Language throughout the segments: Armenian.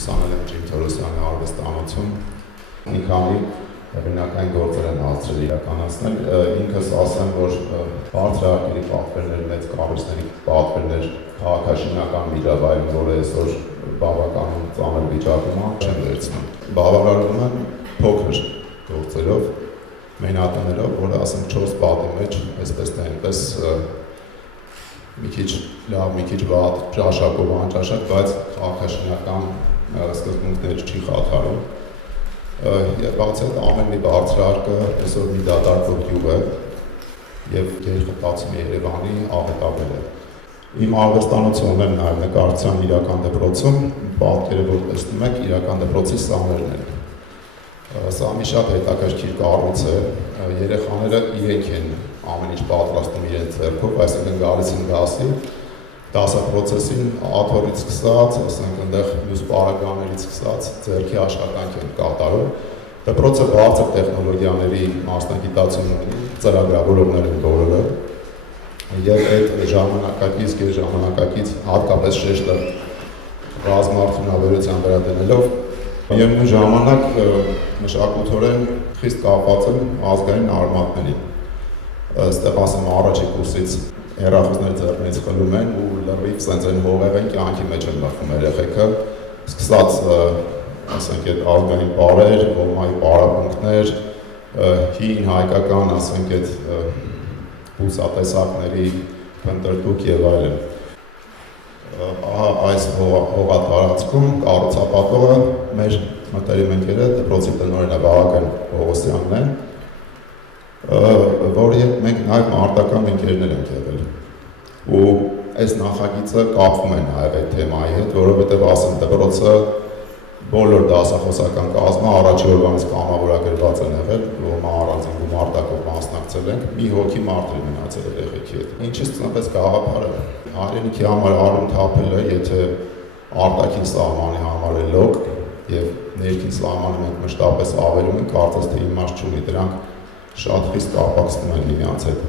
ուսանել եմ Ջիմ Թորոսյանի արվեստանոցում, մի քանի հեղինակային գործեր են հասցրել իրականացնել, ինքս ասեմ, որ բարձրահարկերի պատվերներ, մեծ կառույցների պատվերներ քաղաքաշինական միջավայրում, որը այսօր բավականին ծանր վիճակում է, չեն վերցնում։ Բավարարվում են փոքր գործերով, մենատներով, որը ասեմ 4 պատի մեջ, այսպես թե այնպես մի քիչ լավ, մի քիչ վատ, ճաշակով անճաշակ, բայց քաղաքաշինական սկզբունքներ չի խաթարում։ Եվ բացի այդ ամեն մի բարձրահարկը այսօր մի դատարկ գյուղ է եւ գերխտացում է Երևանի աղետաբեր է։ Իմ արվեստանոցը ունեմ նաեւ նկարչության իրական դպրոցում, պատկերը որ տեսնում եք իրական դպրոցի սաներն են։ Սա մի շատ հետաքրքիր կառույց է, երեխաները իրենք են ամեն ինչ պատրաստում իրենց ձեռքով, այսինքն գալիս են դասի, դասապրոցեսին աթոռից սկսած, ասենք այնտեղ մյուս պարագաներից սկսած ձեռքի աշխատանք են կատարում։ Դպրոցը բարձր տեխնոլոգիաների մասնագիտացում ունի, ծրագրավորողներ են բոլորը, եւ այդ ժամանակակից, գերժամանակակից հատկապես շեշտը ռազմաարդյունաբերության վրա դնելով եւ նույն ժամանակ մշակութորեն խիստ կապված են ազգային արմատներին։ Այստեղ ասեմ առաջի կուրսից հեռախոսներ ձեռքից խլում են ու լրիվ սենց են հողեղեն կյանքի մեջ են մտնում երեխեքը, սկսած ասենք այդ ազգային պարեր, ոմայի պարապմունքներ, հին հայկական ասենք այդ հուսատեսակների փնտրտուք եւ այլն։ Այս հողատարածքում կառուցապատողը մեր մտերիմ ընկերը դպրոցի տնօրենը Վահագն Պողոսյանն է, որ մենք նաև մարտական ընկերներ ենք եղել։ Ու այս նախագիծը կապվում է նաև այդ թեմայի հետ, որովհետև ասեմ դպրոցը բոլոր դասախոսական կազմը առաջի օրվանից կամավորագրված են եղել, ոմա առանձին գումարտակով մասնակցել ենք, մի հոգի մարդ մնացել երեխեքի հետ։ Ինչից ծնվեց գաղափարը։ Հայրենիքի համար արում թափելը, եթե արտաքին սահմանի համար է լոկ եւ ներքին սահմանը մենք մշտապես ավելում ենք, կարծես թե իմաստ չունի, դրանք շատ խիստ կապակցվում են միմյանց հետ։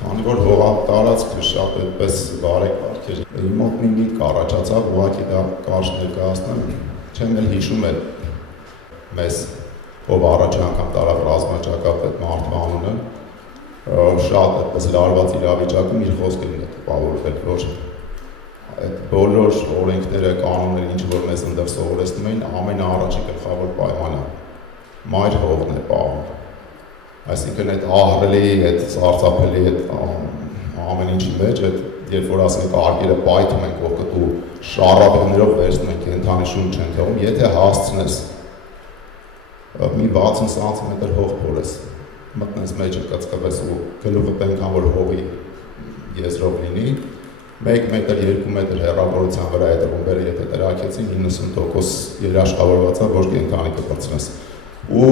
Քանի որ հողատարածքը շատ այդպես բարեկարգ էր, իմ մոտ մի միտք առաջացավ, ուղղակի դա կարճ ներկայացնեմ, չեմ էլ հիշում էլ մեզ, ով առաջ անգամ տարավ ռազմաճակատ այդ մարդու անունը, շատ այդպես լարված իրավիճակում իր խոսքերն է տպավորվել, որ այդ բոլոր օրենքները, կանոնները, ինչ որ մեզ ընդդեմ սովորեցնում էին, ամենաառաջի գլխավոր պայմանը մայր հողն է պահում։ Այսինքն այդ ահռելի, այդ սարսափելի, այդ ամեն ինչի մեջ, երբ որ ասենք արկերը պայթում են կողքդ ու շառաբեղներով վերցնում են կենդանի շունչ են թողում, եթե հասցնես մի 60 սանտիմետր հող փորես, մտնես մեջը կծկվես ու գլուխդ այնքան որ հողի եզրով լինի, 1 մետր, 2 մետր հեռավորության վրա այդ ռումբերը եթե տրակեցին 90% երաշխավորված է, որ կենդանի կպրծնես։ Ու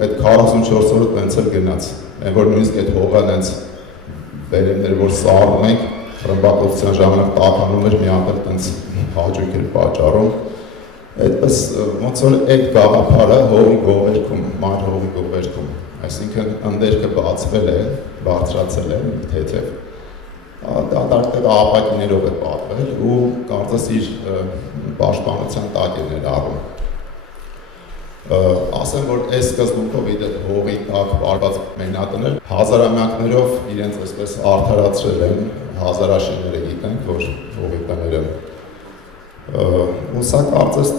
այդ 44 օրը տենց էլ գնաց, այն որ նույնիսկ այդ հողը տենց վերևներ որ սառնում ենք, ռմբակոծության ժամանակ տականում էր մի հատ տենց հաճույք էր պատճառում, այդպես ոնց որ այդ գաղափարը հողի գովերքում, մայր հողի գովերքում, այսինքն ընդերքը բացվել է, բարձրացել է թեթև, դատարկ ապակիներով է պատվել ու կարծես իր պաշտպանության տակ է ներառում։ Ասեմ, որ այս սկզբունքով իդեպ հողի տակ արված մենատներ հազարամյակներով իրենց այսպես արդարացրել են, հազարաշիները գիտենք, որ հողի տները ու սա կարծես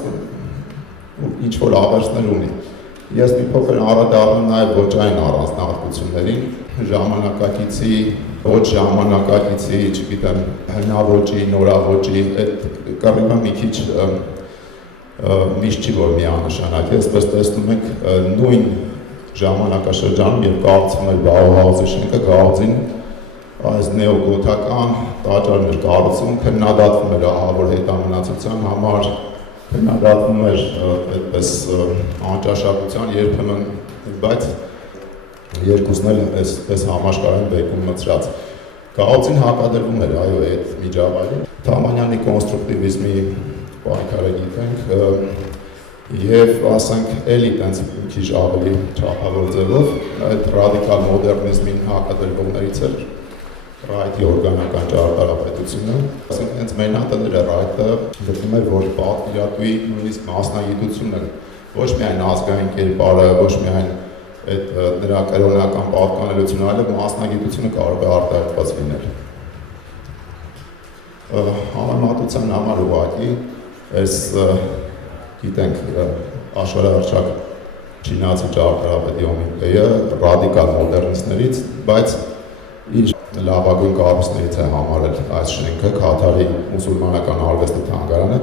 ինչ-որ ավերսներ ունի։ Ես մի փոքր անդրադառնում նաև ոճային առանձնահատկություններին, ժամանակակիցի, ոչ ժամանակակիցի, չգիտեմ, հնաոճի, նորաոճի, այդ կռիվը մի քիչ միշտ չի որ միանշանակ է, այսպես տեսնում ենք նույն ժամանակաշրջանում, երբ կառուցվում էր Բաուհաուսի շենքը, Գաուզին այս նեոգոթական տաճարներ կառուցում, քննադատվում էր ահավոր հետամնացության համար, քննադատվում էր այդպես անճաշակության երբեմն, բայց երկուսն էլ այսպես համաշխարհային բեկում մցրած։ Գաուզին հակադրվում էր այո այդ միջավայրին, Թամանյանի կոնստրուկտիվիզմի պայքարը գիտենք եւ ասենք էլի տենց քիչ ավելի չափավոր ձևով այդ ռադիկալ մոդեռնիզմին հակադրվողներից էր ռայթի օրգանական ճարտարապետությունը, ասենք հենց մենատները ռայթը գտնում էր, որ պատվիրատուի նույնիսկ մասնագիտությունը ոչ միայն ազգային կերպարը, ոչ միայն այդ նրա կրոնական պատկանելությունը, այլև մասնագիտությունը կարող է արտահայտված լինել։ Համեմատության համար ուղղակի այս գիտենք աշխարհահռչակ չինացի ճարտարապետի Օմինպեյը ռադիկալ մոդեռնիստներից, բայց իր լավագույն կառույցներից է համարել այս շենքը, Քաթարի մուսուլմանական արվեստի թանգարանը,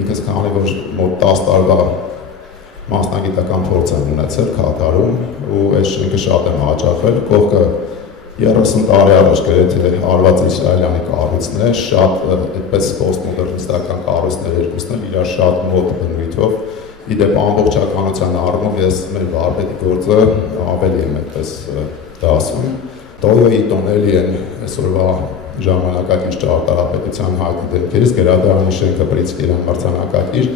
ինքս քանի որ մոտ 10 տարվա մասնագիտական փորձ եմ ունեցել Քաթարում ու այս շենքը շատ եմ հաճախել, կողքը 30 տարի առաջ գրեթե արված իսրայելյանի կառույցն է, շատ այդպես պոստմոդեռնիստական կառույցներ երկուսն են իրար շատ մոտ բնույթով, իդեպ ամբողջականության առումով ես մեր վարպետի գործը ավելի եմ այդպես դասում։ Տոյոյի տոների են այսօրվա ժամանակակից ճարտարապետության հայտնի դեմքերից գրադարանի շենքը Պրիցկերյան մրցանակակիր,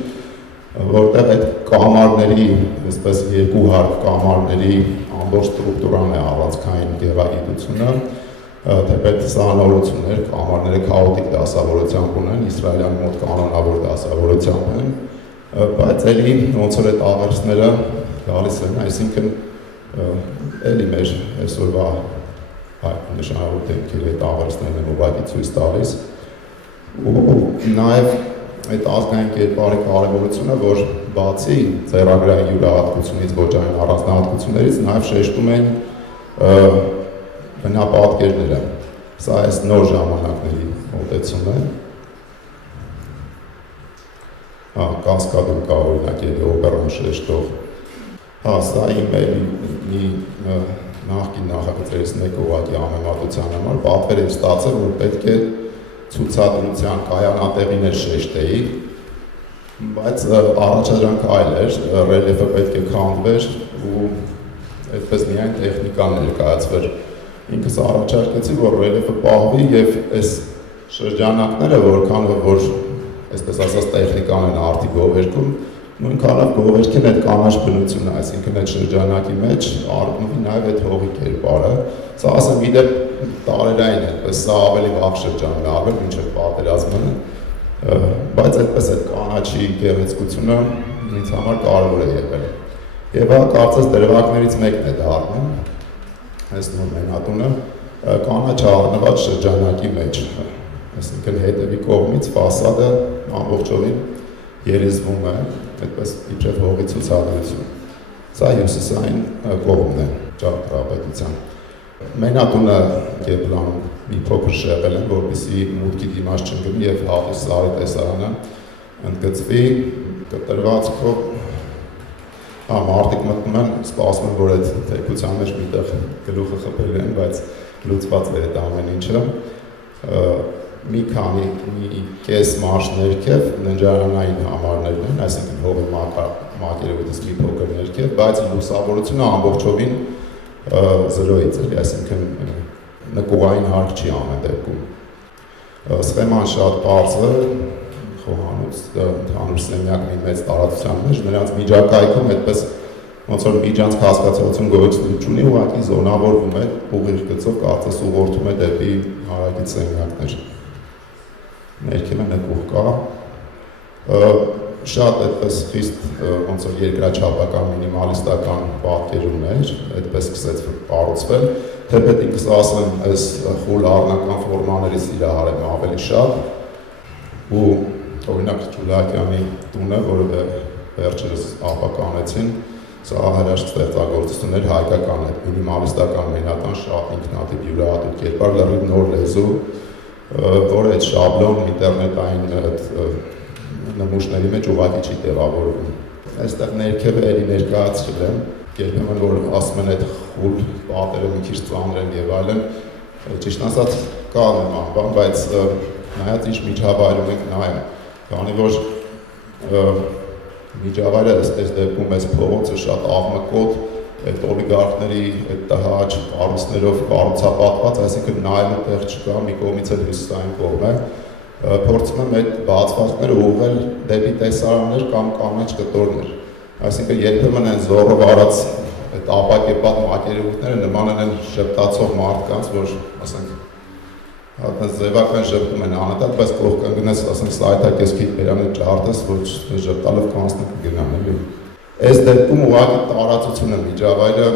որտեղ այդ կամարների, այսպես երկու հարկ կամարների ամբողջ ստրուկտուրան է առանցքային գեղագիտությունը, թեպետ սահմանավորություններ, կամարները քաոտիկ դասավորությամբ ունեն, իսրայելյան մոտ կանոնավոր դասավորությամբ են, բայց էլի ոնց որ այդ աղերսները գալիս են, այսինքն էլի մեր այսօրվա նշանավոր դեմքերի այդ աղերսներն են ուղղակի ցույց տալիս ու նաև այդ ազգային կերպարի կարևորությունը, որ բացի ձեռագրային յուրահատկությունից, ոճային առանձնահատկություններից նաև շեշտում են բնապատկերները։ Սա այս նոր ժամանակների մոտեցումն է։ Կասկադում կա օրինակ էլի օպերան շեշտող։ Սա իմ մի նախկին նախագծերից մեկը ուղղակի համեմատության համար պատվեր էր ստացել, որ պետք է ցուցադրության կայանատեղիներ շեշտեի, բայց առաջադրանքը այլ էր, ռելիեֆը պետք է քանդվեր ու այդպես միայն տեխնիկան ներկայացվեր։ Ինքս առաջարկեցի, որ ռելիեֆը պահվի եւ այս շրջանակները, որքանով որ այսպես ասած տեխնիկան են արդի գովերքում, նույնքանով գովերքին այդ կանաչ բնությունը, այսինքն այդ շրջանակի մեջ արտնվի նաև այդ հողի կերպարը։ Սա ասեմ իդեպ տարերային այդպես, սա ավելի վաղ շրջանն է արվել, մինչև պատերազմը, բայց այդպես այդ կանաչի գեղեցկությունը ինձ համար կարևոր է եղել։ Եվ կարծես դրվագներից մեկն է դառնում, այս նոր մենատունը, կանաչ առնված շրջանակի մեջ, այսինքն հետևի կողմից ֆասադը ամբողջովին երիզվում է, այդպես իբրև հողի ցուցադրություն։ Սա հյուսիսային կողմն է ճարտարապետության։ Մենատունը Կեպլանում մի փոքր շեղել են, որպեսզի մուտքի դիմաց չընկնի եւ հատուկ սարի տեսարանը ընդգծվի կտրվածքով։ Մարդիկ մտնում են, սպասում են, որ այդ թեքության մեջ միտեղ գլուխը խփել են, բայց լուծված է այդ ամեն ինչը։ Մի քանի կես մարշ ներքև ննջարանային համարներն են, այսինքն հողի մակերևույթից մի փոքր ներքև, բայց լուսավորությունը ամբողջովին զրոյից էլի, այսինքն նկուղային հարկ չի ամեն դեպքում։ Սխեման շատ պարզ է, խոհանոց ընդհանուր սենյակ մի մեծ տարածության մեջ, նրանց միջակայքում այդպես ոնց որ միջանցք հասկացողություն գոյություն չունի, ուղղակի զոնավորվում է, ուղիղ գծով կարծես ուղղորդում է դեպի հարակից սենյակներ։ Ներքևը նկուղ կա, շատ այդպես խիստ ոնց որ երկրաչափական մինիմալիստական պատկեր ուներ, այդպես սկսեց կառուցվել, թեպետ ինքս ասեմ, այս խուլ առնական ֆորմաներից իրահարեմ ավելի շատ ու օրինակ Ջուլակյանի տունը, որը վերջերս ապականեցին, սա հրաշք ստեղծագործություն էր, հայկական այդ մինիմալիստական մենատան շատ ինքնատիպ յուրահատուկ կերպար, լրիվ նոր լեզու, որ այդ շաբլոն ինտերնետային նմուշների մեջ ուղղակի չի տեղավորվում։ Այստեղ ներքևը էլի ներկայացրել եմ, երբեմն որ ասում են այդ խուլ պատերը մի քիչ ծանր են եւ այլն, ճիշտ ասած կա նման բան, բայց նայած ինչ միջավայրում ենք նայում, քանի որ միջավայրը այս դեպքում այս փողոցը շատ աղմկոտ, այդ օլիգարխների այդ տհաճ կառույցներով կառուցապատված, այսինքն նայելու տեղ չկա, մի կողմից էլ հյուսիսային կողմ է, փորձում եմ այդ բացվածքները ուղղել դեպի տեսարաններ կամ կանաչ կտորներ, այսինքն երբեմն են զոռով արած այդ ապակեպատ մակերևույթները նման են շպտացող մարդկանց, որ ասենք Հատած ձևական ժպտում են անընդհատ, բայց կողքան գնաց, ասենք սայթակ ես քիչ բերանը ջարդես, ոչ ժպտալով կանցնի կգնան էլի։ Այս դեպքում ուղղակի տարածությունը միջավայրը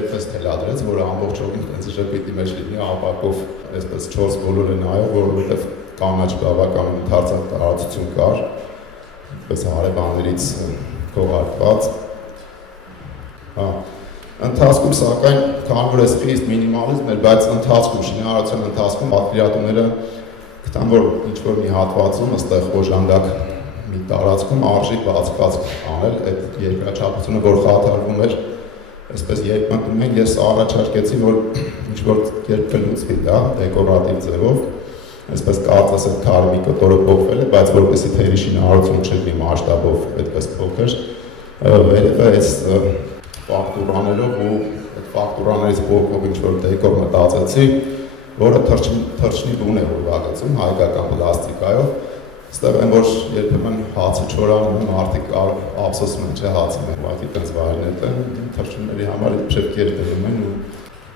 այդպես թելադրեց, որ ամբողջովին այնպես ժպիտի մեջ լինի ապակով, այսպես 4 բոլորը նայող, որովհետև կանաչ բավական ընդարձակ տարածություն կար, այսպես հարևաններից քողարկված։ Ընթացքում սակայն քանի որ այս խիստ մինիմալիզմ էր, բայց ընթացքում շինարարության ընթացքում պատվիրատուները գտան, որ ինչ-որ մի հատվածում ըստեղ օժանդակ մի տարածքում արժի բացված անել այդ երկրաչափությունը, որ խաթարվում էր, այսպես երբ մտնում ենք, ես առաջարկեցի, որ ինչ-որ երբ կլուծվի դա դեկորատիվ ձևով, այսպես կարծես այդ քարի մի կտորը փոխվել է, բայց որպեսզի թերի շինարարություն չլինի մասշտաբով այդպես փոքր, վերևը այս ֆակտուրաներով ու այդ ֆակտուրաներից փոխող ինչ-որ դեկոր մտածեցի, որը թրջնի բուն է ուրվագացում հայկական պլաստիկայով, ստեղ են, որ երբեմն հացը չորանում են, մարդիկ ափսոսում են, չէ հացը մենք ուղղակի տենց վայրներ են, թրջունների համար իբրև կեր դնում են ու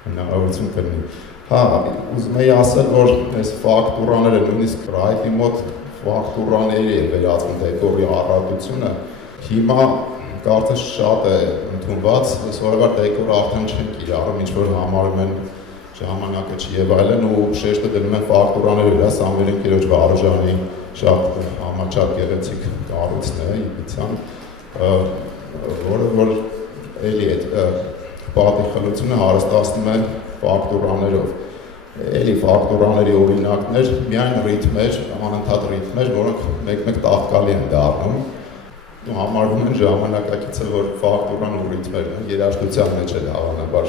հնարավորություն կլինի։ Հա, ուզում էի ասել, որ այս ֆակտուրաները նույնիսկ ռայտի մոտ ֆակտուրաների է վերածվում դեկորի առատությունը, հիմա կարծես շատ է ընդունված, սովորաբար դեկորը արդեն չեն կիրառում, ինչ-որ համարում են ժամանակը չի եւ այլն ու շեշտը դնում են ֆակտուրաների վրա, Սամվելին Կիրոջ Վարուժանի շատ համաչափ գեղեցիկ կառույցն է Իբիցան, որը որ էլի այդ պատի խլությունը հարստացնում է ֆակտուրաներով։ Էլի ֆակտուրաների օրինակներ, միայն ռիթմեր, անընդհատ ռիթմեր, որոնք մեկ-մեկ տաղկալի են դառնում։ Ու համարվում են ժամանակակիցը, որ ֆակտուրան ու ռիթմերն են, երաժշտության մեջ էլ հավանաբար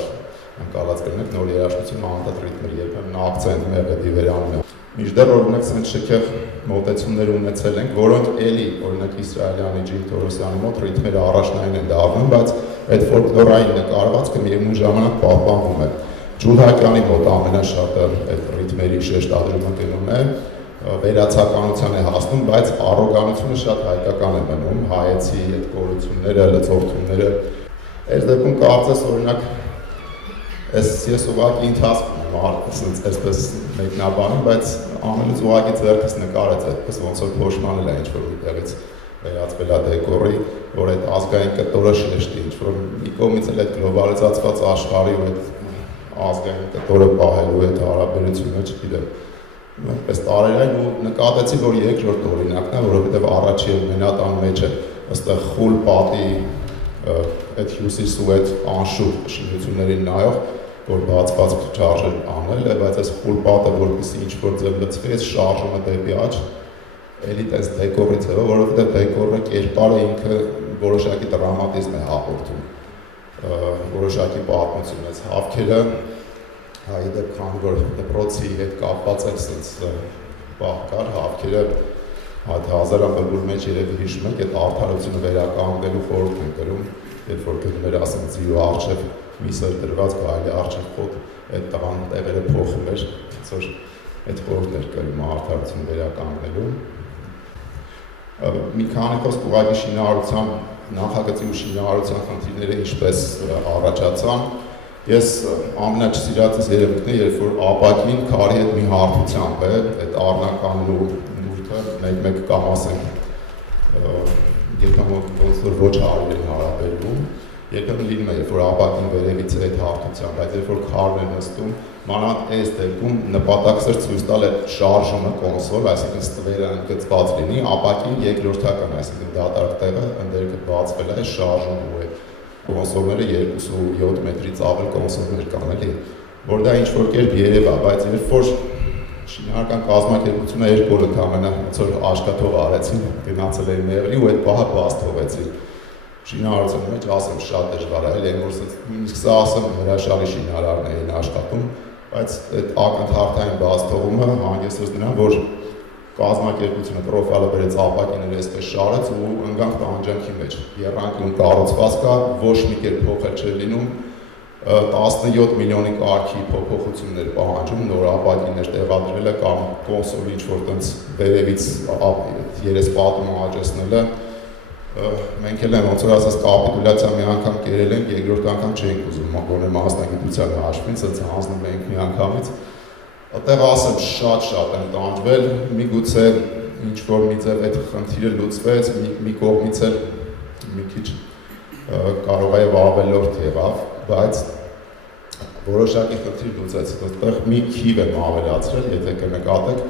անկալած կլինեք, նոր երաժշտություն անընդհատ ռիթմեր, երբեմն ակցենտ մեղեդի վերանում է։ Մինչդեռ օրինակ սենց շքեղ մոտեցումներ ունեցել ենք, որոնք էլի, օրինակ Իսրայելյանի Ջիմ Թորոսյանի մոտ ռիթմերը առաջնային են դառնում, բայց այդ ֆոլկլորային նկարվածքը միևնույն ժամանակ պահպանվում է։ Ջուլհակյանի մոտ ամենաշատը այդ ռիթմերի շեշտադրումը գնում է, վերացականության է հասնում, բայց առոգանությունը շատ հայկական է մնում, հայեցի այդ կորությունները, լծորդումները։ Այս դեպքում կարծես օրինակ ես ուղղակի ընթացքում եմ այսպես մեկնաբանում, բայց ամենից ուղղակի ձեռքս նկարեց այդպես ոնց որ փոշմանել է ինչ-որ մի տեղից վերածվել է դեկորի, որ այդ ազգային կտորը շեշտի, ինչ-որ մի կողմից էլ այդ գլոբալիզացված աշխարհի ու այդ ազգային կտորը պահելու այդ հարաբերությունը չգիտեմ։ Այդպես տարերային ու նկատեցի, որ երկրորդ օրինակն է, որովհետև առաջի եւ մենատան մեջ է այստեղ խուլ պատի այդ հյուսիս ու այդ անշուտ շինություններին նայող, որ բացված շարժեր անել է, բայց այս խուլ պատը որպեսզի ինչ-որ ձև լցվի, այս շարժումը դեպի աջ, էլի տես դեկորի ձևը, որովհետև դեկորը կերպարը ինքը որոշակի դրամատիզմ է հաղորդում, որոշակի պատմություն է, հավքերը Հայ դեպքան, որ դպրոցի հետ կապված է սենց պահ կար, հավքերը հազարապրբուր մեջ երևի հիշում ենք, այդ արդարությունը վերականգնելու խորհուրդ են կրում, երբ որ գնում էր ասենք ձիրու առջև միսեր դրված գայլի առջև խոտ, այդ տղան տևերը փոխում էր, որ այդ խորհուրդ էր կրում արդարությունը վերականգնելու։ Մի քանի խոսք ուղղակի շինարարության, նախագծի ու շինարարության խնդիրները ինչպես առաջացան, Ես ամենաչսիրածս երևույթն է, երբ որ ապակին քարի հետ մի հարթությամբ է, այդ առնականն ու նուրդը մեկ-մեկ կամ ասենք երբեմն ոնց որ ոչ հարիր են հարաբերվում, երբեմն լինում է, երբ որ ապակին վերևից է այդ հարթությամբ, բայց երբ որ քարն է նստում, մանավանդ այս դեպքում նպատակսեր ցույց տալ այդ շարժումը կոնսոլ, այսինքն ստվերը ընդգծված լինի, ապակին երկրորդական, այսինքն դատարկ տեղը ընդերքը բացվել է, շարժում ու կոնսոլները 2.7 մետրից ավել կոնսոլներ կան, էլի, որ դա ինչ-որ կերպ երևա, բայց երբ որ շինարարական կազմակերպությունը երկու օր ընդամենը ոնց որ աշկաթող արեցին, գնացել էին մեղրի ու այդ պահը բաց թողեցին։ Շինարարության մեջ ասեմ շատ դժվար է, էլի, որ նույնիսկ սա ասեմ հրաշալի շինարարներ էին աշխատում, բայց այդ ակնթարթային բաց թողումը հանգեցրեց նրան, որ կազմակերպությունը պրոֆայլը բերեց ապակիները այսպես շարեց ու ընկանք տանջանքի մեջ։ Եռանկյուն կառուցվածքա ոչ մի կերպ փոխել չէր լինում, 17 միլիոնի կարգի փոփոխություններ պահանջում, նոր ապակիներ տեղադրելը կամ կոնսոլի ինչ-որ տենց վերևից երեսպատումը աճեցնելը։ Մենք էլ ոնց որ ասած կապիտուլյացիա մի անգամ կերել ենք, երկրորդ անգամ չենք ուզում, գոնե մասնագիտության հաշվին, սենց հանձնում ենք մի անգամից։ Այդտեղ ասեմ շատ են տանջվել, միգուցե ինչ-որ մի ձև այդ խնդիրը լուծվեց, մի կողմից էլ մի քիչ կարող է ավելորդ եղավ, բայց որոշակի խնդիր լուծեց, այդտեղ մի քիվ եմ ավելացրել, եթե կնկատեք,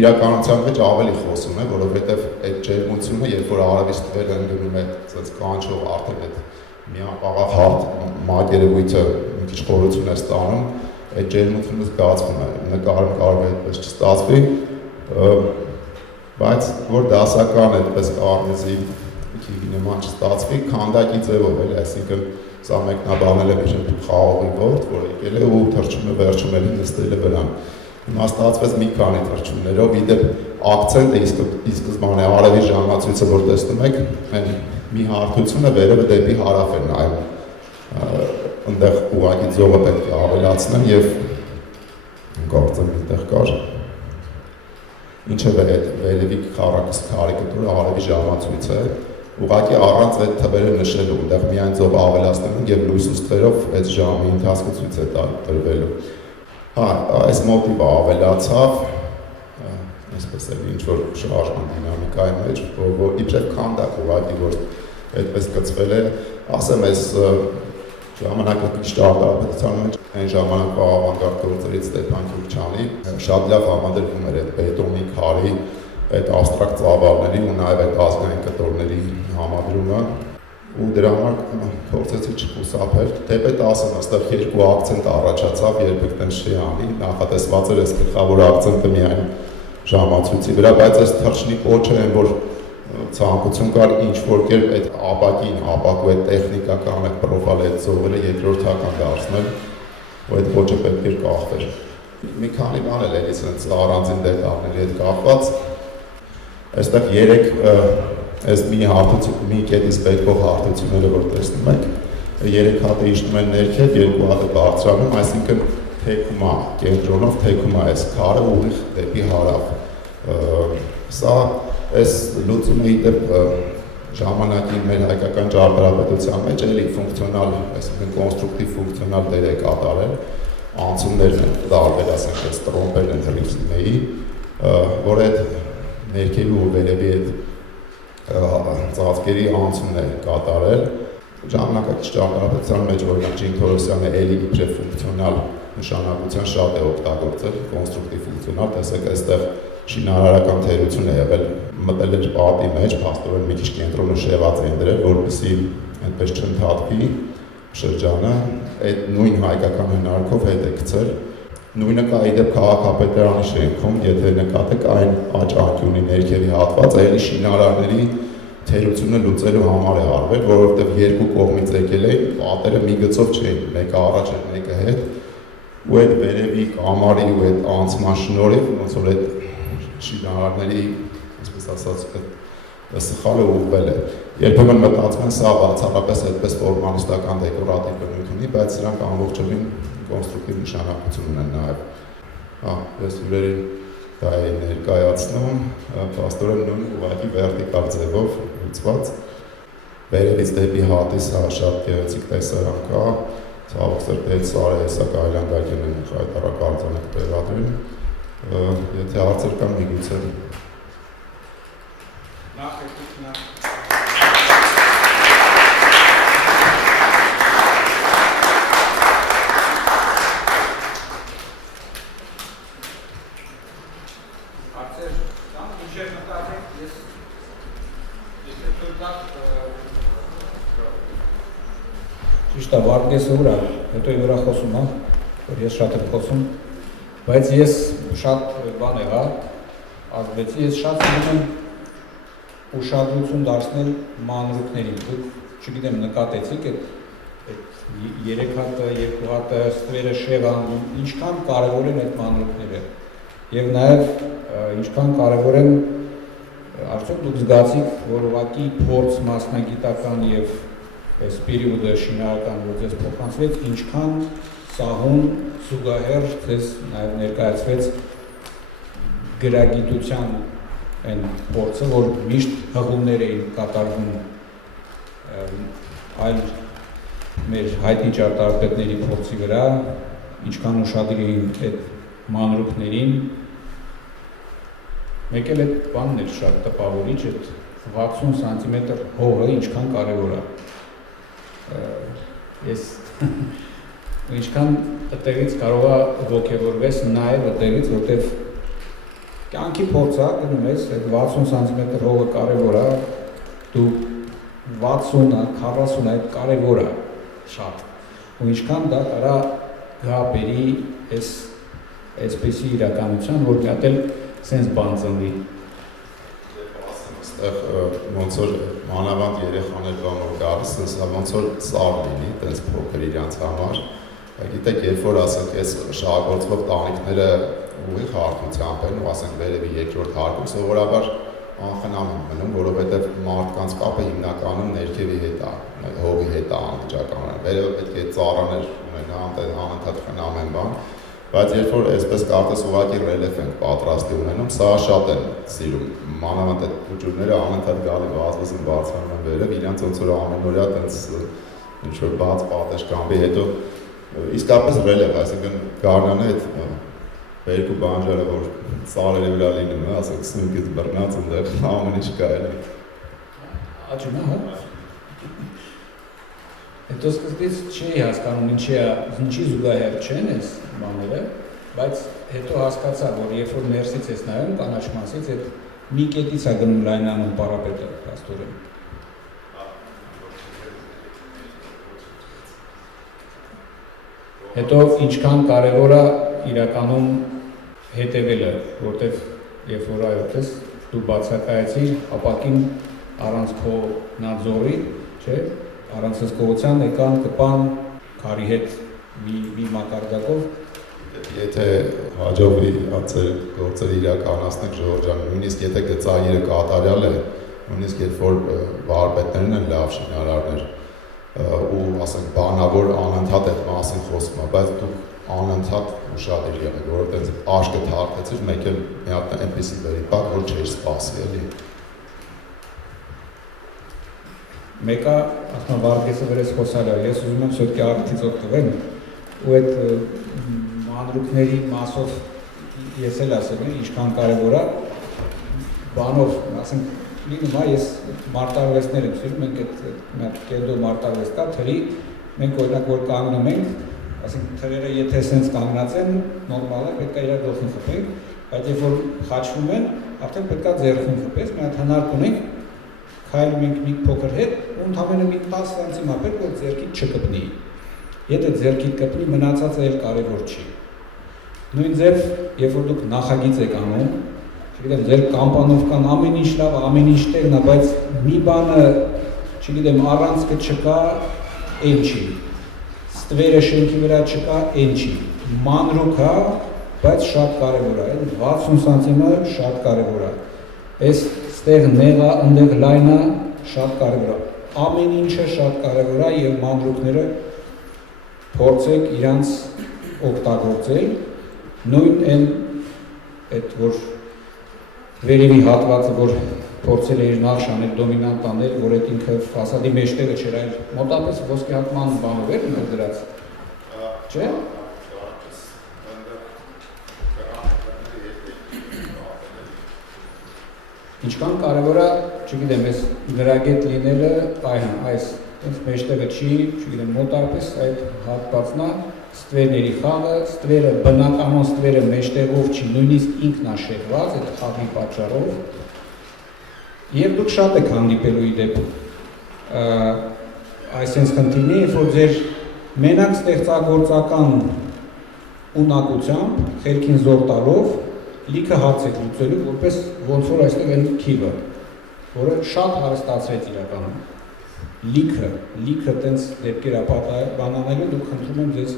իրականության մեջ ավելի խոսում է, որովհետև այդ ջերմությունը, երբ որ արևից տվել են գնում է ցած կանչող արդեն այդ միապաղաղ հարթ մակերևույթը մի քիչ խորություն է ստանում, այդ ջերմությունը զգացվում է, նկարում կարող է այդպես չստացվի, բայց որ դասական այդպես կարմեզի քիվի նման չստացվի, քանդակի ձևով էլ, այսինքն սա մեկնաբանել եմ իր խաղողի ворդ, որ եկել է ու թռչում է վերջում էլի նստել է վրան։ Հիմա ստացվեց մի քանի թռչուններով, իդեպ ակցենտը ի սկզբանե արևի ժամացույցը, որ տեսնում եք, այն մի հարթությունը վերևը դեպի հարավ է նայում, ընդեղ ուղղակի ձողը պետք է ավելացնեմ և կարծեմ այդտեղ կար, ինչև է այդ վերևի քարի կտորը արևի ժամացույց է, ուղղակի առանց այդ թվերը նշելու, այնտեղ միայն ձողը ավելացնում են և լույս ու ստվերով այդ ժամի ընթացքը ցույց է տրվելու։ Այս մոտիվը ավելացավ, այսպես էլ ինչ-որ շարժման դինամիկայի մեջ, որ իբրև քանդակ ուղղակի, որ այդպես գծվել է, ասեմ այս ժամանակակից ճարտարապետության մեջ այն ժամանակվա ավանգարդ գործերից Ստեփան Քյուրքչյանի շատ լավ համադրվում էր այդ բետոնի քարի, այդ աբստրակտ ծավալների ու նաև այդ ազգային կտորների համադրումը ու դրա համար փորձեցի չխուսափել, թեպետ ասեմ, այստեղ երկու ակցենտ առաջացավ, երբեք տենց չի անի, նախատեսված էր այս գլխավոր ակցենտը միայն ժամացույցի վրա, բայց այս թռչնի կոչը են, որ ցանկություն կար ինչ-որ կերպ այդ ապակին, ապակու այդ տեխնիկական այդ պրոֆայլը այդ ձողերը երկրորդական դարձնել, ու այդ կոչը պետք էր կախվեր։ Մի քանի բան էլ էլի սենց առանձին դետալների հետ կապված, այստեղ երեք այս մի կետից բեկող հարթությունները, որ տեսնում եք, երեք հատը իջնում են ներքև, երկու հատը բարձրանում, այսինքն թեքում է, կենտրոնով թեքում է այս քարը ուղիղ դեպի հարավ։ Սա այս լուծումը իդեպ ժամանակի մեր հայկական ճարտարապետության մեջ էլի ֆունկցիոնալ, այսինքն կոնստրուկտիվ ֆունկցիոնալ դեր է կատարել, անցումներն են տարբեր, ասենք, այս տրոմպերն են հրիզմեի, որ այդ ներքևի ու վերևի այդ ծածկերի անցումն է կատարել, ժամանակակից ճարտարապետության մեջ օրինակ Ջին Թորոսյանը էլի իբրև ֆունկցիոնալ նշանակության շատ է օգտագործել, կոնստրուկտիվ ֆունկցիոնալ, տեսեք այստեղ շինարարական թերություն է եղել, մտել էր պատի մեջ, փաստորեն մի քիչ կենտրոնը շեղած են դրել, որպեսզի այնպես չընդհատվի շրջանը, այդ նույն հայկական հնարքով հետ է գցել, նույնը կա իդեպ քաղաքապետարանի շենքում, եթե նկատեք այն աջ անկյունի ներքևի հատվածը, էլի շինարարների թերությունը լուծելու համար է արվել, որովհետև երկու կողմից եկել էին, պատերը մի գծով չէին, մեկը առաջ էր, մեկը հետ, ու այդ վերևի կամարի ու այդ անցման շնորհիվ, ոնց որ այդ շինարարների, այսպես ասած, սխալը ուղղվել է։ Երբեմն մտածում են սա բացառապես այդպես ֆորմալիստական դեկորատիվ բնույթ ունի, բայց սրանք ամբողջովին կոնստրուկտիվ նշանակություն ունեն նաև։ Ես հյուրերին դա է ներկայացնում, փաստորեն նույն ուղղակի վերտիկալ ձևով լուծված։ Վերևից դեպի հատից շատ գեղեցիկ տեսարան կա, ցավոք սրտի այդ սարը հեսա կարելի անգայքեն են հայտարարական տեղադրում։ Եթե հարցեր կան միգուցե։ Ճիշտ է, Վարգեսը ուր է, հետո իվրա խոսում է, որ ես շատ եմ խոսում, բայց ես շատ բան եղա, ազգեցի, ես շատ սիրում եմ ուշադրություն դարձնել մանրուքներին, դուք չգիտեմ նկատեցիք այդ երեք հատը, երկու հատը, ստվերը շեղան, ինչքան կարևոր են այդ մանրուքները և նաև ինչքան կարևոր են, արդյոք դուք զգացիք, որ ուղղակի փորձ մասնագիտական և այս պերիոդը շինարական, որ ձեզ փոխանցվեց, ինչքան սահուն, զուգահեռ ձեզ նաև ներկայացվեց գրագիտության այն փորձը, որ միշտ հղումներ էին կատարվում այլ մեր հայտնի ճարտարապետների փորձի վրա, ինչքան ուշադիր էին այդ մանրուքներին մեկ էլ այդ բանն էր շատ տպավորիչ, այդ 60 սանտիմետր հողը ինչքան կարևոր է։ Ես ինչքան այդտեղից կարող է ոգևորվես նայել այդտեղից, որտեվ կյանքի փորձ է, գնում ես, այդ 60 սանտիմետր հողը կարևոր է, դու 60-ը, 40-ը այդ կարևոր է շատ։ Ու ինչքան դա կարա գաբերի այսպեսի իրականության, որ մի հատ էլ սենց բան ծնվի։ Այստեղ ոնց որ մանավանդ երեխաներ բան որ գալիս, ոնց որ սար լինի, տենց փոքր իրանց համար։ Գիտեք, երբ որ ասենք այս շահագործվող տանիքները ուղիղ հարթությամբ են, ու ասենք վերևի երկրորդ հարկում սովորաբար անխնամ են մնում, որովհետև մարդկանց կապը հիմնականում ներքևի հետ է, հողի հետ է անվճարական։ Վերևը պետք է ծառաներ ունենա, անընդհատ խնամ են բան, բայց երբ որ այսպես կարծես ուղղակի ռելիեֆ են պատրաստի ունենում, սա շատ են սիրում։ Մանավանդ այդ փուճուրները անընդհատ գալի վազվզում բարձրանում են վերև, իրանց ոնց որ ամենօրյա տենց ինչ որ բաց պատեշ կամբի հետո իսկապես ռելիեֆ, այսինքն գարնանը այդ երկու բանջարը որ ծառերի վրա լինում է, ասենք սնուկից բռնած ընդեղ ամեն ինչ կա էլի։ Աճում է, հա։ Հետո սկզբից չի հասկանում ինչի զուգահեռ չեն այս բաները, բայց հետո հասկացա, որ երբ որ ներսից ես նայում կանաչ մասից, այդ մի կետից է գնում լայնանում պարապետը փաստորեն։ Հետո ինչքան կարևոր է իրականում հետևելը, որտեվ երբ որ այդպես դու բացակայեցիր ապակին առանց քո նadzորի, չէ՞, առանց հսկողության եկան կպան քարի հետ մի մակարդակով։ Եթե հաջողվի այցեր գործերը իրականացնեք Ժողովուրդ ջան, նույնիսկ եթե գծայիրը կատարյալ է, նույնիսկ երբ որ վարպետներն են լավ շինարարներ ու ասենք բանավոր անընդհատ այդ մասին խոսում է, բայց դուք անընդհատ ուշադիր եղեք, որովհետև աշկը թարթեցիր, մեկ էլ մի հատ այնպեսի վերիպակ, որ չէր սպասի, էլի։ Մեկը ասում վարկեսը վրես խոսալ է, ես ուզում եմ սոտքի արդից օգտվեմ ու այդ մանրուքների մասով ես էլ ասեմ, ինչքան կարևոր է բանով, ասենք լինում է, ես մարտարվեստներ եմ սիրում, մենք այդ կենդո մարտարվեստ կա, թրի, մենք օրինակ որ կանգնում ենք, ասենք թրերը եթե սենց կանգնած են, նորմալ է, պետք է իրար գլխին խփենք, բայց երբ որ խաչվում են, արդեն պետք է ձեռքին խփես, մի հատ հնարք ունենք, քայլում ենք մի փոքր հետ, ու ընդամենը մի 10 սանտիմետր, որ ձեռքիդ չկպնի։ Եթե ձեռքիդ կպնի, մնացածը էլ կարևոր չի։ Նույն ձև, երբ որ դուք նախագիծ եք անում, չգիտեմ, ձեր կամպանով կան ամեն ինչ լավ, ամեն ինչ տեղն է, բայց մի բանը, չգիտեմ, առանցքը չկա, այն չի։ Ստվերը շենքի վրա չկա, այն չի։ Մանրուք է, բայց շատ կարևոր է, 60 սանտիմետր շատ կարևոր է։ Այս ստեղ նեղա, ընդեղ լայնա, շատ կարևոր է։ Ամեն ինչը շատ կարևոր է եւ մանրուքները փորձեք իրանց օգտագործել, նույն այդ որ վերևի հատվածը, որ փորձել է իր նախ շանել դոմինանտ անել, որ այդ ինքը ֆասադի մեջտեղը չէր, այլ մոտապես ոսկեհատման բանով էր մեր դրած, չէ՞։ Ինչքան կարևոր է, չգիտեմ, այս գրագետ լինելը, այս մեջտեղը չի, չգիտեմ, մոտարպես այդ հատվածն է, ստվերների խաղը, ստվերը բնականon ստվերը մեջտեղով չի, նույնիսկ ինքն է շեղված, այդ խաղի պատճառով։ Եվ դուք շատ եք հանդիպելու ի դեպ այսպես խնդիրներ, երբ որ ձեր մենակ ստեղծագործական ունակությամբ, խելքին զոր տալով լիքը հարց եք լուծելու, որպես ոնց որ այստեղ են քիվը, որը շատ հարստացրեց իրականում։ Լիքը տենց դեպքեր բանանելու, դուք խնդրում եմ ձեզ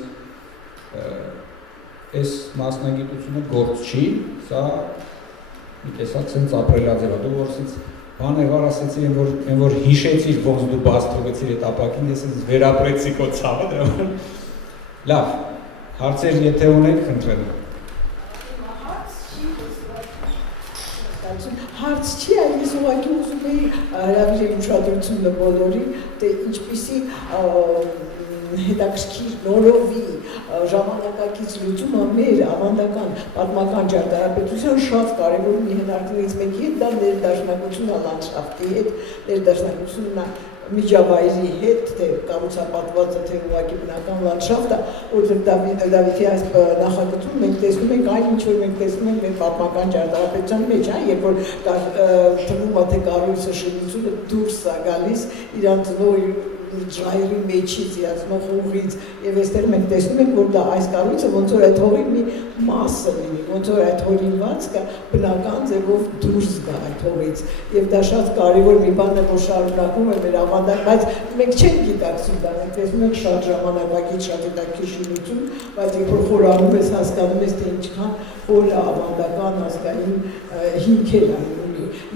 այս մասնագիտությունը գործ չի, սա մի տեսակ սենց ապրելաձև է, դու որսից բան եղար ասեցի, որ հիշեցիր, ոնց դու բաց թողեցիր այդ ապակին, ես ես վերապրեցի քո ցավը դրա համար։ Լավ, հարցեր եթե ունեք, խնդրեմ։ Հարց չի, այլ ես ուղղակի ուզում էի հրավիրել ուշադրությունը բոլորի, թե ինչպիսի հետաքրքիր նորովի ժամանակակից լուծումը մեր ավանդական պատմական ճարտարապետության շատ կարևոր մի հնարքներից մեկի հետ դա ներդաշնակությունը լանդշաֆտի հետ, ներդաշնակությունը միջավայրի հետ, թե կառուցապատվածը, թե ուղղակի բնական լանդշաֆտը, որտեղ Դավիթի այս նախագծում մենք տեսնում ենք այն ինչ որ մենք տեսնում ենք մեր պատմական ճարտարապետության մեջ, երբ որ թվում է թե կառույցը շինությունը դուրս է գալիս իրանց նոր ժայռի մեջից, իրացնող ուղից, եւ այստեղ մենք տեսնում ենք, որ դա այս կառույցը ոնց որ այդ հողի մի մասը լինի, ոնց որ այդ հորինվածքը բնական ձևով դուրս գա այդ հողից, եւ դա շատ կարեւոր մի բան է, որ շարունակում է մեր ավանդակ, բայց մենք չենք գիտակցում դա, մենք տեսնում ենք շատ ժամանակակից, շատ հետաքրքիր շինություն, բայց երբ որ խորանում ես, հասկանում ես, թե ինչքան հոլ ավանդական ազգային հիմքեր այն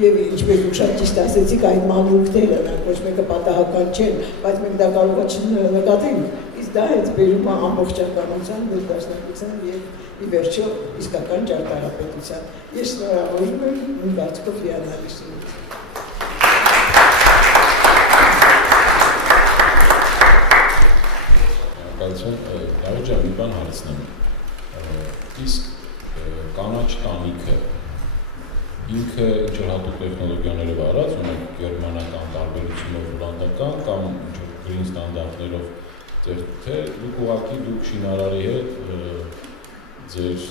եւ ինչպես դուք շատ ճիշտ ասեցիք, այդ մանրուքները նրանք ոչ մեկը պատահական չեն, բայց մենք դա կարող է չնկատենք, իսկ դա հենց բերում է ամբողջականության, ներդաշնակության եւ ի վերջո իսկական ճարտարապետության։ Ես շնորհավորում եմ իմ կարծիքով հիանալի շինություն։ Դավիթ ջան, մի բան հարցնեմ։ Իսկ կանաչ տանիքը ինքը ինչ որ հատուկ տեխնոլոգիաներով արած, ունենք գերմանական տարբերությունով հոլանդական կամ ինչ որ green ստանդարտներով ձեր թե դուք ուղղակի դուք շինարարի հետ ձեր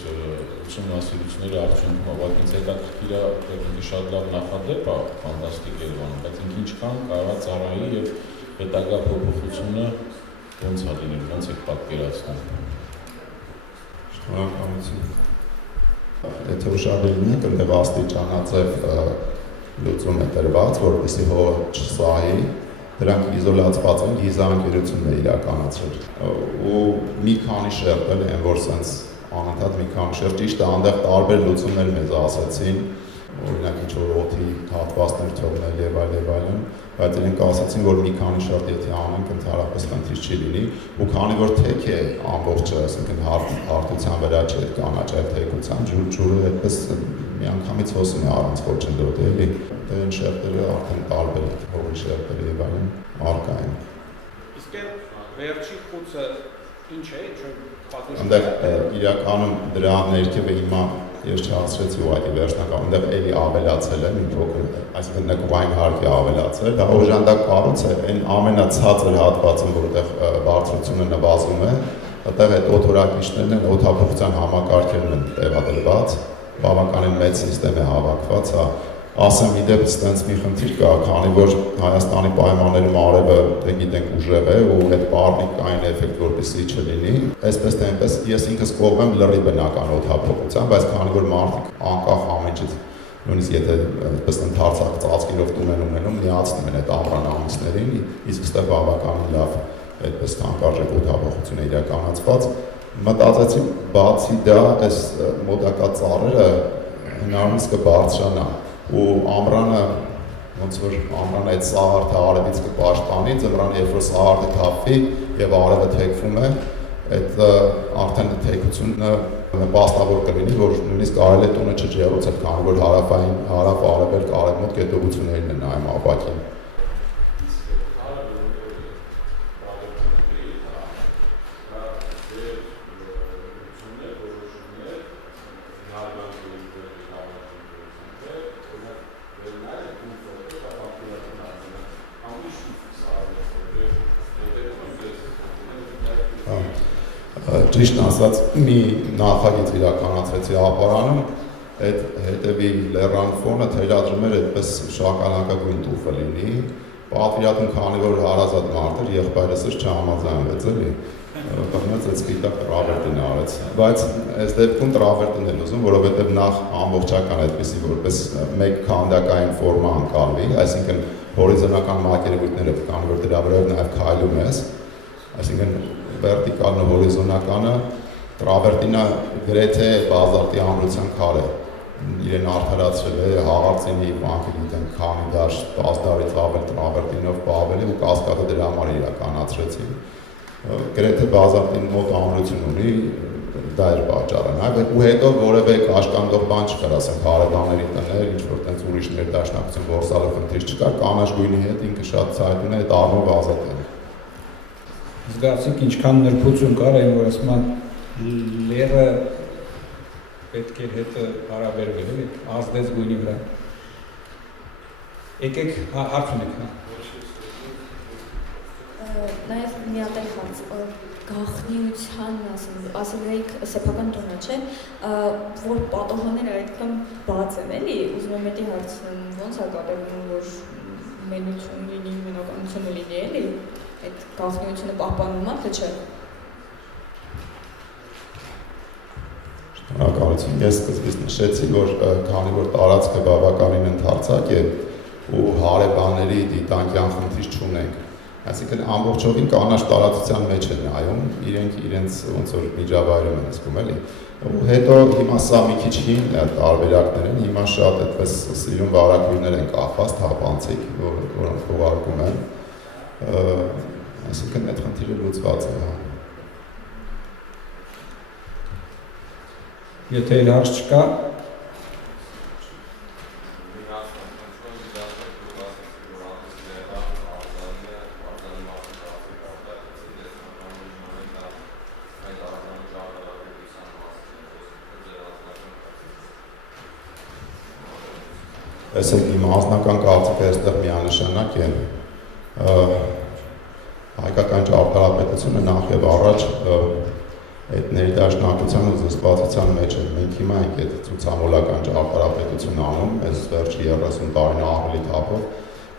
ուսումնասիրությունների արդյունքում ուղղակի ինձ հետաքրքիր է տեխնիկի շատ լավ նախադեպ է, ֆանտաստիկ է բան, բայց ինքը ինչքան կարող է ծառայի եւ հետագա փոփոխությունը ոնց է լինել, ոնց եք պատկերացնում։ Շնորհակալություն։ Եթե ուշադրություն եք, այնտեղ աստիճանաձև լուծում է տրված, որպեսզի հողը չսահի, դրանք իզոլացված են, գիզաընկերությունն է իրականացրել։ Ու մի քանի շերտել են, որ սենց անընդհատ մի քանի շերտ, ճիշտ է, այնտեղ տարբեր լուծումներ մեզ ասացին, օրինակ ինչ որ օդի հատվածներ թողնել եւ այլն, բայց իրենք ասացին, որ մի քանի շերտ եթե անենք, ընդհանրապես խնդիր չի լինի, ու քանի որ թեք է ամբողջը, ասենք հարթության վրա չէ կանաչ, այլ թեկության ջուրը այդպես միանգամից հոսում է առանց խոչընդոտի, էլի, դեն շերտերը արդեն տարբեր են, հողի շերտերը եւ այլն առկա են։ Իսկ վերջի խուցը ինչ է, Այնտեղ իրականում դրա ներքևը հիմա ես չհասցրեցի ուղղակի վերջնական, այնտեղ էլի ավելացել է մի փոքր, այսինքն նկուղային հարկ է ավելացել, դա օժանդակ կառույց է, այն ամենացածր հատվածը, որտեղ բարձրությունը նվազում է, այդտեղ այդ օդորակիչներն են, օդափոխության համակարգերն են տեղադրված, բավականին մեծ սիստեմ է հավաքված, ասեմ իդեպ ստենց մի խնդիր կա, քանի որ Հայաստանի պայմաններում արևը դե գիտենք ուժեղ է ու այդ պարնիկային էֆեկտ որպեսզի չլինի, այսպես թե այնպես ես ինքս կողմ եմ լրի բնական օդափոխության, բայց քանի որ մարդիկ անկախ ամենից նույնիսկ եթե այդպես ընդհանրացած ծածկելով տուն են ունենում, միացնում են այդ ամռան ամիսներին, իսկ ստեղ բավականին լավ այդպես թանկարժեք օդափոխություն է իրականացված, մտածեցի բացի դա այս մոտակա ծառերը հնարավորինս կբարձրանա ու ամռանը ոնց որ ամռանը այդ սահարթը արևից կպաշտպանի, ձմռանը երբ որ սահարթը թափվի եւ արևը թեքվում է, այդ արդեն թեքությունը նպաստավոր կլինի, որ նույնիսկ կարելի է տունը չջերուցել, քանի որ հարավ-արևելք արևմուտք գետողություններն են նայում ապակին։ Ճիշտ ասած, մի նախագիծ իրականացրեցի ապարանում, այդ հետևի լեռան ֆոնը թելադրում էր այդպես շագանակագույն տուֆը լինի, պատվիրատուն քանի որ հարազատ մարդ էր, եղբայրս էր չհամաձայնվեց էլի, բռնեց այդ սպիտակ տրավերտին արեց, բայց այս դեպքում տրավերտին են ուզում, որովհետև նախ ամբողջական այդպեսի որպես մեկ քանդակային ֆորմա անցալվի, այսինքն հորիզոնական մակերևույթները, քանի որ դրա վրա նաև քայլում ես, այսինքն վերտիկալն ու հորիզոնականը տրավերտինը գրեթե բազալտի ամրության քար է, իրեն արդարացրել է հաղարծինի բանկը գիտեմ քանի դաշ 10 դարից ավել տրավերտինով պահվել է ու կասկադը դրա համար իրականացրեցի, գրեթե բազալտին մոտ ամրություն ունի, դա էր պատճառը, ու հետո որևէ կաշկանդող բան չկար, ասենք հարևանների տներ, ինչ-որ տենց ուրիշ ներդաշնակություն որսալու խնդիր չկար, կանաչ գույնի հետ ինքը շատ ցայտուն է, այդ առումով ազատ է։ զգացիք ինչքան նրբություն կար, այն որ ասում են լերը պետք էր հետը հարաբերվել, էլի, ազդեց գույնի վրա։ Եկեք հարց ունեք, հա։ Նաև մի հատ հարց, գաղտնիության ասել եք սեփական տոնը, չէ, որ պատոհանները այդքան բաց են, էլի, ուզում եմ էդի հարցնեմ, ոնց է կատարվում, որ մենություն լինի, մենականությունը լինի, էլի, այդ գաղտնիությունը պահպանվում է, թե չէ։ Շնորհակալություն։ Ես սկզբից նշեցի, որ քանի որ տարածքը բավականին ընդարձակ է ու հարևանների դիտանկյան խնդիր չունենք, այսինքն ամբողջովին կանաչ տարածության մեջ են նայում, իրենք իրենց ոնց որ միջավայրում են զգում, էլի։ Ու հետո հիմա սա մի քիչ հին տարբերակներ են, հիմա շատ այդպես սիրուն վարակույրներ են կախված, թափանցիկ, որոնք ուղարկում են, այսինքն այդ խնդիրը լուծված է։ Եթե էլ հարց չկա, Այսինքն իմ անձնական կարծիքը այստեղ միանշանակ է, հայկական ճարտարապետությունը նախ եւ առաջ այդ ներդաշնակության ու զսպվածության մեջ է։ Մենք հիմա ենք այդ ցուցամոլական ճարտարապետություն անում, այս վերջի 30 տարին ավելի թափով,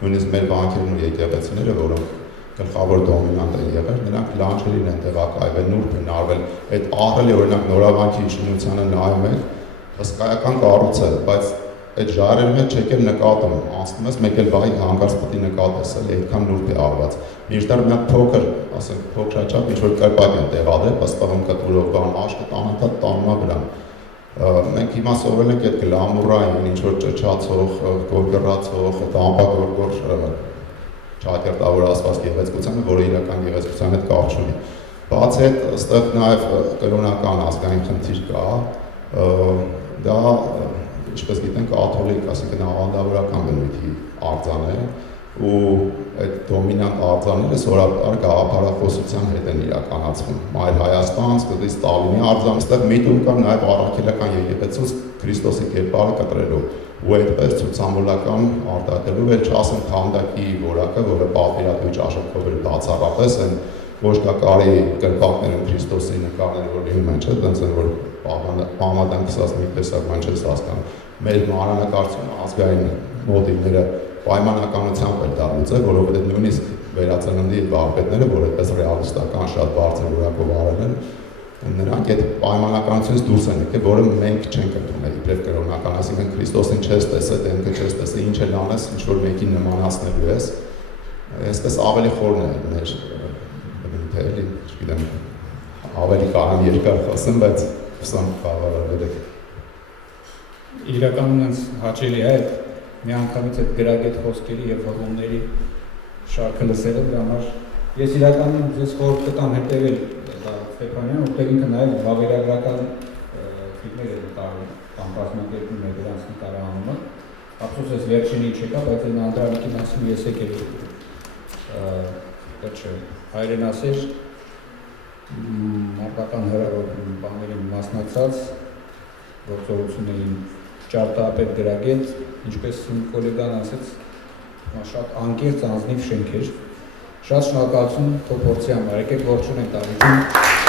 նույնիսկ մեր բանկերն ու եկեղեցիները, որոնք գլխավոր դոմինանտ են եղել, նրանք լանջերին են տեղակայվել, նուրբ են արվել, այդ ահռելի օրինակ Նորավանքի շինությանը նայում եք, հսկայական կառույց է, բայց այդ ժայռերի մեջ չեք էլ նկատում, անցնում ես մեկ էլ վայ հանկարծ պետք է նկատես, էլի այդքան նուրբ է արված։ Մինչդեռ մի հատ փոքր, ասենք փոքրաչափ ինչ-որ կրպակ են տեղադրել, պստղում կտուրով բան աշկը անընդհատ տանում է վրան։ Մենք հիմա սովորել ենք այդ գլամուրային, ինչ-որ ճչացող, գորգռացող, այդ ամպագորգոր ճակերտավոր ասված գեղեցկությանը, որը իրական գեղեցկության հետ կապ չունի։ Բացի այդ, այստեղ նաև կրոնական ազգային խնդիր կա, դա ինչպես գիտենք, կաթոլիկ, այսինքն ավանդավորական բնույթի արձան է, ու այդ դոմինանտ արձանները սովորաբար գաղափարախոսության հետ են իրականացվում։ Մայր Հայաստան, սկզբից Ստալինի արձան, այստեղ միտում կա նաև առաքելական եկեղեցուց Քրիստոսի կերպարը կտրելով, ու այդպես ցուցամոլական արտահայտելով էլ չասեմ քանդակի որակը, որը պատվիրատու ճաշակով էր բացառապես են ոչկակարի կրպակներում Քրիստոսի նկարները, որ լինում են, չէ, դենց են, որ պահմադանքսած մի տեսակ բան չես հասկանում։ Մեր մանրանկարչությունը ազգային մոտիվները պայմանականությամբ էլ դա լուծել, որովհետև նույնիսկ վերածննդի վարպետները, որ այդպես ռեալիստական շատ բարձր որակով արել են, նրանք այդ պայմանականությունից դուրս են եկել, որը մենք չենք ընդունել իբրև կրոնական, այսինքն Քրիստոսին չես տեսել, դեմքը չես տեսել, ինչ էլ անես, ինչ որ մեկին նմանացնելու ես, այսպես ավելի խորն է մեր բնույթը, էլի, չգիտեմ, ավելի կարան երկար խոսեմ, բայց հուսամ բավարարվել եք։ իրականում ինձ հաճելի է մի անգամից այդ գրագետ խոսքերի եւ հղումների շարքը լսելը, դրա համար ես իրականում ձեզ խորհուրդ կտամ հետևել Ստեփանյան, որտեղ ինքը նաև վավերագրական ֆիլմեր է նկարում, կամ կազմակերպում է դրանց նկարահանումը։ Ափսոս էս վերջինը չեկա, բայց այն Անդրանիկի մասին ես եկել հայրենասեր մարտական բաներին մասնակցած գործողություններին ճարտարապետ գրագետ, ինչպես իմ կոլեգան ասեց, շատ անկեղծ անձնիվ շենք էր։ Շատ շնորհակալություն փոփոխության, եկեք ողջունենք Դավիթին։